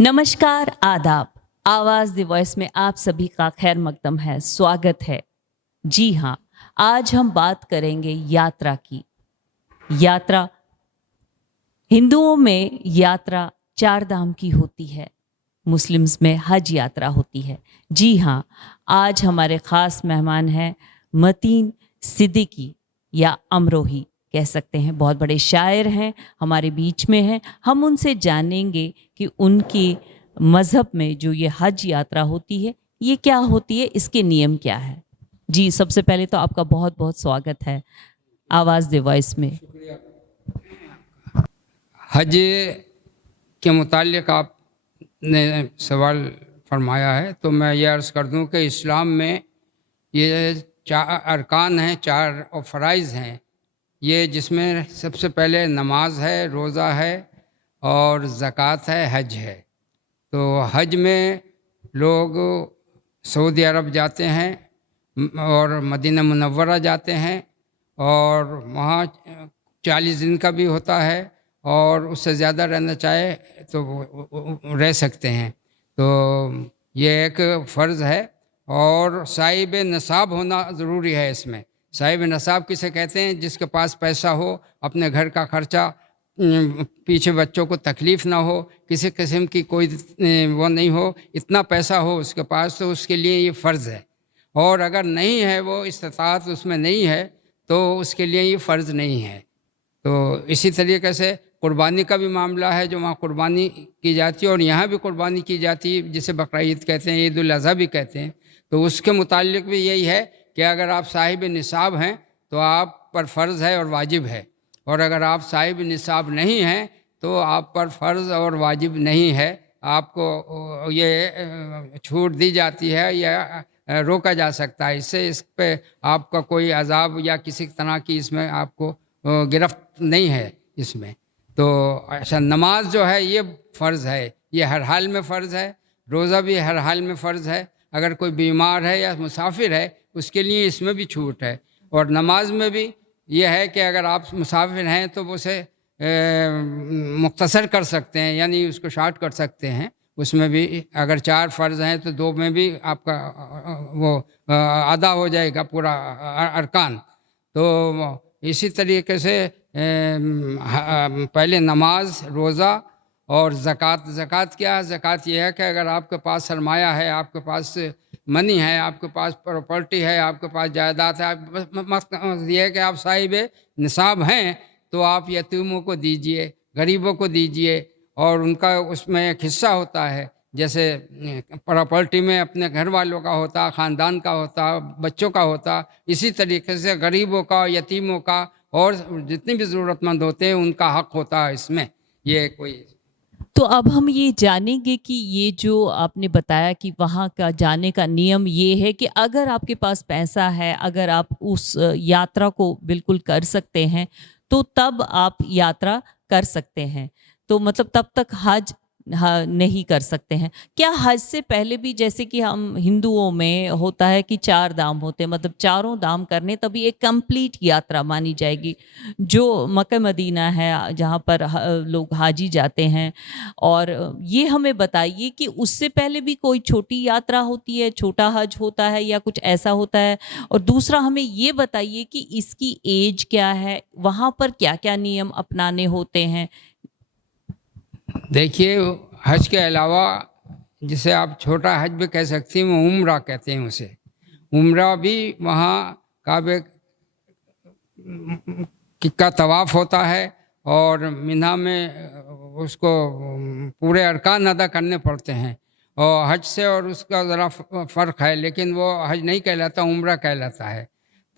नमस्कार, आदाब। आवाज़ द वॉइस में आप सभी का खैर मकदम है, स्वागत है। जी हाँ, आज हम बात करेंगे यात्रा की। यात्रा, हिंदुओं में यात्रा 4 धाम की होती है, मुस्लिम्स में हज यात्रा होती है। जी हाँ, आज हमारे ख़ास मेहमान हैं मतीन सिद्दीकी या अमरोही कह सकते हैं, बहुत बड़े शायर हैं, हमारे बीच में हैं। हम उनसे जानेंगे कि उनके मज़हब में जो ये हज यात्रा होती है, ये क्या होती है, इसके नियम क्या है। जी, सबसे पहले तो आपका बहुत बहुत स्वागत है आवाज़ द वॉइस में। हज के मुतालिक आपने सवाल फरमाया है, तो मैं ये अर्ज़ कर दूं कि इस्लाम में ये 4 अरकान हैं, 4 और फ़राइज़ हैं। ये जिसमें सबसे पहले नमाज है, रोज़ा है और ज़कात है, हज है। तो हज में लोग सऊदी अरब जाते हैं और मदीना मुनव्वरा जाते हैं और वहाँ 40 दिन का भी होता है और उससे ज़्यादा रहना चाहे तो वो रह सकते हैं। तो ये एक फ़र्ज़ है और साहिब नसाब होना ज़रूरी है। इसमें साहिब नसाब किसे कहते हैं? जिसके पास पैसा हो, अपने घर का खर्चा, पीछे बच्चों को तकलीफ़ ना हो, किसी किस्म की कोई वो नहीं हो, इतना पैसा हो उसके पास, तो उसके लिए ये फ़र्ज़ है। और अगर नहीं है, वो इस्तिताअत उसमें नहीं है, तो उसके लिए ये फ़र्ज़ नहीं है। तो इसी तरीके से कुर्बानी का भी मामला है, जो वहाँ कुर्बानी की जाती है और यहाँ भी कुर्बानी की जाती है, जिसे बकरा ईद कहते हैं, ईद उल अज़हा भी कहते हैं। तो उसके मुतालिक भी यही है कि अगर आप साहिब निसाब हैं तो आप पर फ़र्ज़ है और वाजिब है, और अगर आप साहिब निसाब नहीं हैं तो आप पर फ़र्ज़ और वाजिब नहीं है। आपको ये छूट दी जाती है या रोका जा सकता है इससे। इस पे आपका कोई अज़ाब या किसी तरह की इसमें आपको गिरफ्त नहीं है इसमें। तो अच्छा, नमाज जो है ये फ़र्ज़ है, ये हर हाल में फ़र्ज़ है। रोज़ा भी हर हाल में फ़र्ज़ है। अगर कोई बीमार है या मुसाफिर है, उसके लिए इसमें भी छूट है। और नमाज में भी ये है कि अगर आप मुसाफिर हैं तो उसे मुख्तसर कर सकते हैं, यानी उसको शॉर्ट कर सकते हैं। उसमें भी अगर 4 फ़र्ज़ हैं तो 2 में भी आपका वो अदा हो जाएगा पूरा अरकान। तो इसी तरीके से पहले नमाज, रोज़ा और ज़कात। ज़कात क्या है? ज़कात यह है कि अगर आपके पास सरमाया है, आपके पास मनी है, आपके पास प्रॉपर्टी है, आपके पास जायदाद है, मकसद ये है कि आप साहिब निसाब हैं, तो आप यतीमों को दीजिए, गरीबों को दीजिए। और उनका उसमें एक हिस्सा होता है, जैसे प्रॉपर्टी में अपने घर वालों का होता, ख़ानदान का होता, बच्चों का होता, इसी तरीके से गरीबों का, यतीमों का और जितने भी ज़रूरतमंद होते हैं उनका हक़ होता है इसमें। ये कोई तो अब हम ये जानेंगे कि ये जो आपने बताया कि वहाँ का जाने का नियम ये है कि अगर आपके पास पैसा है, अगर आप उस यात्रा को बिल्कुल कर सकते हैं, तो तब आप यात्रा कर सकते हैं। तो मतलब तब तक हज नहीं कर सकते हैं। क्या हज से पहले भी, जैसे कि हम हिंदुओं में होता है कि 4 धाम होते हैं, मतलब चारों धाम करने तभी एक कंप्लीट यात्रा मानी जाएगी, जो मक्का मदीना है जहाँ पर लोग हाजी जाते हैं। और ये हमें बताइए कि उससे पहले भी कोई छोटी यात्रा होती है, छोटा हज होता है या कुछ ऐसा होता है? और दूसरा हमें ये बताइए कि इसकी एज क्या है, वहाँ पर क्या-क्या नियम अपनाने होते हैं? देखिए, हज के अलावा जिसे आप छोटा हज भी कह सकती हैं, वो उम्रा कहते हैं उसे। उम्रा भी वहाँ काबे का तवाफ़ होता है और मिना में उसको पूरे अरकान अदा करने पड़ते हैं। और हज से और उसका ज़रा फ़र्क है, लेकिन वो हज नहीं कहलाता, उम्रा कहलाता है।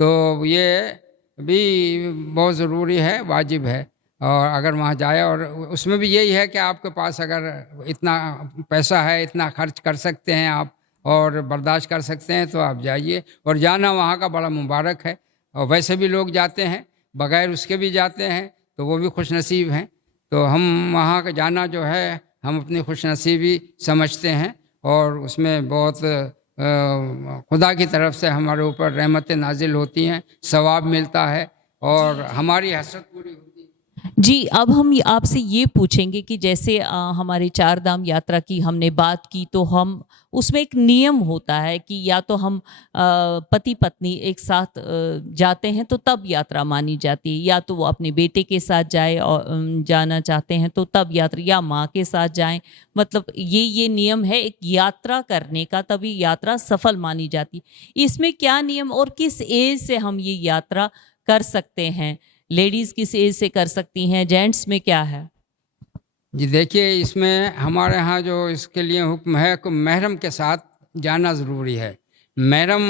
तो ये भी बहुत ज़रूरी है, वाजिब है। और अगर वहाँ जाए, और उसमें भी यही है कि आपके पास अगर इतना पैसा है, इतना खर्च कर सकते हैं आप और बर्दाश्त कर सकते हैं, तो आप जाइए। और जाना वहाँ का बड़ा मुबारक है। और वैसे भी लोग जाते हैं, बग़ैर उसके भी जाते हैं, तो वो भी खुशनसीब हैं। तो हम वहाँ का जाना जो है, हम अपनी खुशनसीबी समझते हैं और उसमें बहुत खुदा की तरफ से हमारे ऊपर रहमतें नाजिल होती हैं, सवाब मिलता है और हमारी हसरत पूरी होती है। जी, अब हम आपसे ये पूछेंगे कि जैसे हमारे 4 धाम यात्रा की हमने बात की, तो हम उसमें एक नियम होता है कि या तो हम पति-पत्नी एक साथ जाते हैं तो तब यात्रा मानी जाती है, या तो वो अपने बेटे के साथ जाए और जाना चाहते हैं तो तब यात्रा, या माँ के साथ जाएँ। मतलब ये नियम है एक यात्रा करने का, तभी यात्रा सफल मानी जाती है। इसमें क्या नियम और किस एज से हम ये यात्रा कर सकते हैं? लेडीज़ किस एज से कर सकती हैं, जेंट्स में क्या है? जी देखिए, इसमें हमारे यहाँ जो इसके लिए हुक्म है कि महरम के साथ जाना ज़रूरी है। महरम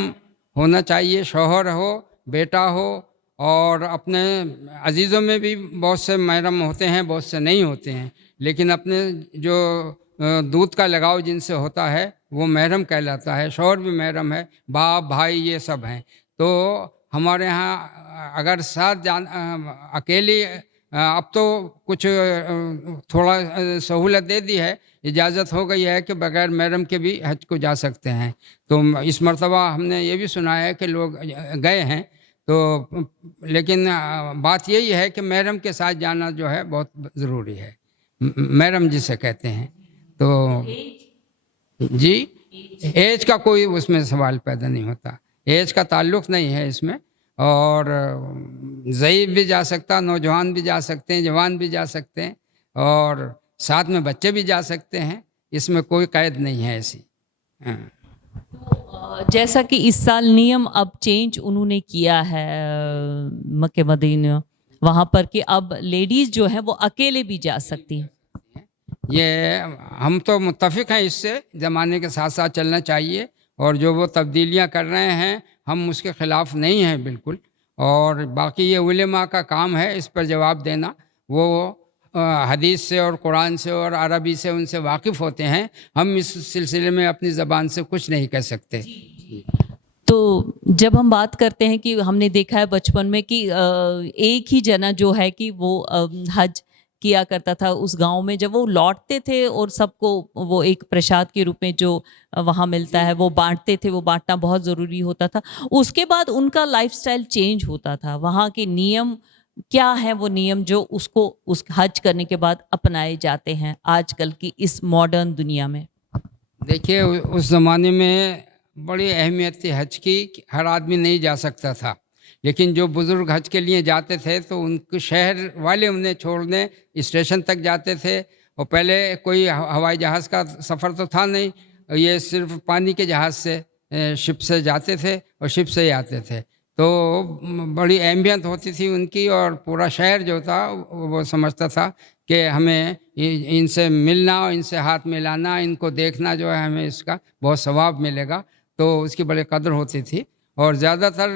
होना चाहिए, शौहर हो, बेटा हो, और अपने अज़ीज़ों में भी बहुत से महरम होते हैं, बहुत से नहीं होते हैं। लेकिन अपने जो दूध का लगाव जिनसे होता है वो महरम कहलाता है। शौहर भी महरम है, बाप, भाई ये सब हैं। तो हमारे यहाँ अगर साथ अकेले अब तो कुछ थोड़ा सहूलत दे दी है, इजाज़त हो गई है कि बग़ैर महरम के भी हज को जा सकते हैं। तो इस मर्तबा हमने ये भी सुना है कि लोग गए हैं। तो लेकिन बात यही है कि महरम के साथ जाना जो है बहुत ज़रूरी है। महरम जिसे कहते हैं। तो जी, एज का कोई उसमें सवाल पैदा नहीं होता। एज का ताल्लुक़ नहीं है इसमें। और ज़ईफ़ भी जा सकता, नौजवान भी जा सकते हैं, जवान भी जा सकते हैं, और साथ में बच्चे भी जा सकते हैं। इसमें कोई क़ैद नहीं है ऐसी। हाँ। जैसा कि इस साल नियम अब चेंज उन्होंने किया है मक्के मदीना वहाँ पर, कि अब लेडीज़ जो हैं वो अकेले भी जा सकती हैं। ये हम तो मुत्तफ़िक़ हैं इससे, ज़माने के साथ साथ चलना चाहिए, और जो वो तब्दीलियाँ कर रहे हैं हम उसके ख़िलाफ़ नहीं हैं बिल्कुल। और बाकी ये उलेमा का काम है इस पर जवाब देना। वो हदीस से और कुरान से और अरबी से उनसे वाकिफ़ होते हैं। हम इस सिलसिले में अपनी ज़बान से कुछ नहीं कह सकते। तो जब हम बात करते हैं कि हमने देखा है बचपन में कि एक ही जना जो है कि वो हज किया करता था उस गांव में, जब वो लौटते थे और सबको वो एक प्रसाद के रूप में जो वहाँ मिलता है वो बांटते थे, वो बांटना बहुत ज़रूरी होता था। उसके बाद उनका लाइफस्टाइल चेंज होता था। वहाँ के नियम क्या है, वो नियम जो उसको उस हज करने के बाद अपनाए जाते हैं आजकल की इस मॉडर्न दुनिया में? देखिए, उस ज़माने में बड़ी अहमियत थी हज की, कि हर आदमी नहीं जा सकता था। लेकिन जो बुज़ुर्ग हज के लिए जाते थे तो उनके शहर वाले उन्हें छोड़ने स्टेशन तक जाते थे। और पहले कोई हवाई जहाज़ का सफ़र तो था नहीं, ये सिर्फ़ पानी के जहाज़ से शिप से जाते थे और शिप से ही आते थे। तो बड़ी अहमियत होती थी उनकी, और पूरा शहर जो था वो समझता था कि हमें इनसे मिलना और इनसे हाथ मिलाना, इनको देखना जो है हमें इसका बहुत सवाब मिलेगा। तो उसकी बड़ी कदर होती थी। और ज़्यादातर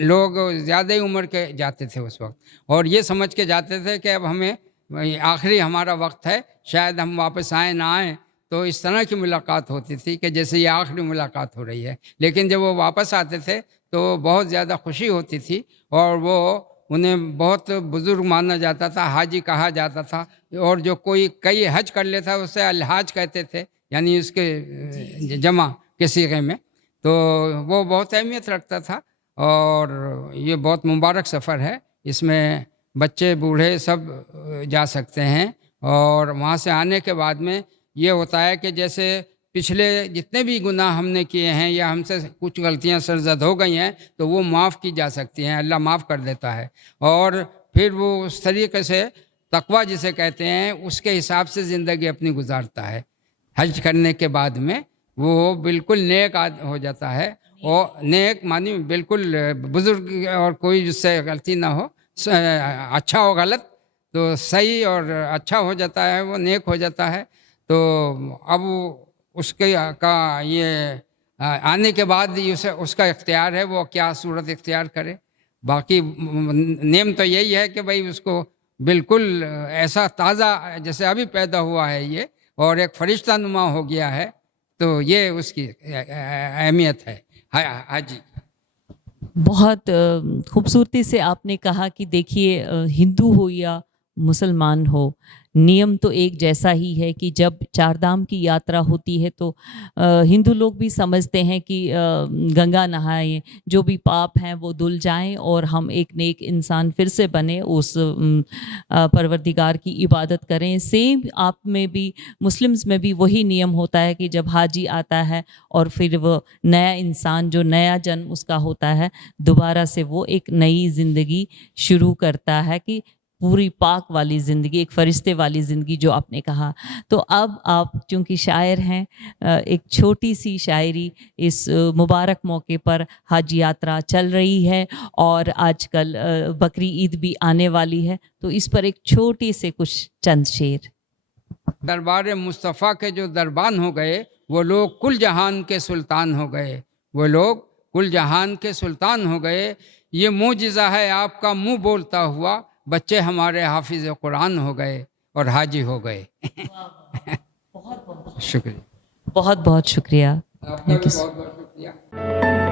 लोग ज़्यादा ही उम्र के जाते थे उस वक्त, और ये समझ के जाते थे कि अब हमें आखिरी हमारा वक्त है, शायद हम वापस आए ना आए। तो इस तरह की मुलाकात होती थी कि जैसे ये आखिरी मुलाकात हो रही है। लेकिन जब वो वापस आते थे तो बहुत ज़्यादा खुशी होती थी, और वो उन्हें बहुत बुज़ुर्ग माना जाता था, हाजी कहा जाता था। और जो कोई कई हज कर लेता उसे अलहाज कहते थे, यानी उसके जमा के सीगे में। तो वो बहुत अहमियत रखता था, और ये बहुत मुबारक सफ़र है। इसमें बच्चे बूढ़े सब जा सकते हैं। और वहाँ से आने के बाद में ये होता है कि जैसे पिछले जितने भी गुनाह हमने किए हैं या हमसे कुछ गलतियाँ सरज़द हो गई हैं तो वो माफ़ की जा सकती हैं, अल्लाह माफ़ कर देता है। और फिर वो उस तरीके से तकवा जिसे कहते हैं उसके हिसाब से ज़िंदगी अपनी गुजारता है। हज करने के बाद में वो बिल्कुल नेक हो जाता है, और नेक मानी बिल्कुल बुज़ुर्ग, और कोई जिससे गलती ना हो, अच्छा हो गलत तो सही और अच्छा हो जाता है, वो नेक हो जाता है। तो अब उसके का ये आने के बाद ही उसे उसका इख्तियार है, वो क्या सूरत इख्तियार करे। बाकी नेम तो यही है कि भाई उसको बिल्कुल ऐसा ताज़ा जैसे अभी पैदा हुआ है ये, और एक फरिश्ता नुमा हो गया है। तो ये उसकी अहमियत है। हाँ जी। बहुत खूबसूरती से आपने कहा कि देखिए हिंदू हो या मुसलमान हो, नियम तो एक जैसा ही है कि जब चार धाम की यात्रा होती है तो हिंदू लोग भी समझते हैं कि गंगा नहाएं, जो भी पाप हैं वो धुल जाएं और हम एक नेक इंसान फिर से बने, उस परवरदिगार की इबादत करें। सेम आप में भी, मुस्लिम्स में भी वही नियम होता है कि जब हाजी आता है और फिर वो नया इंसान, जो नया जन्म उसका होता है, दोबारा से वो एक नई ज़िंदगी शुरू करता है कि पूरी पाक वाली ज़िंदगी, एक फ़रिश्ते वाली ज़िंदगी जो आपने कहा। तो अब आप चूँकि शायर हैं, एक छोटी सी शायरी इस मुबारक मौके पर, हज यात्रा चल रही है और आजकल बकरी ईद भी आने वाली है, तो इस पर एक छोटे से कुछ चंद शेर। दरबार मुस्तफ़ा के जो दरबान हो गए, वो लोग कुल जहान के सुल्तान हो गए, वो लोग कुल जहान के सुल्तान हो गए। ये मुजिज़ा है आपका मुंह बोलता हुआ, बच्चे हमारे हाफिज़ कुरान हो गए और हाजी हो गए। बहुत बहुत शुक्रिया, बहुत बहुत शुक्रिया। आपका भी बहुत बहुत शुक्रिया।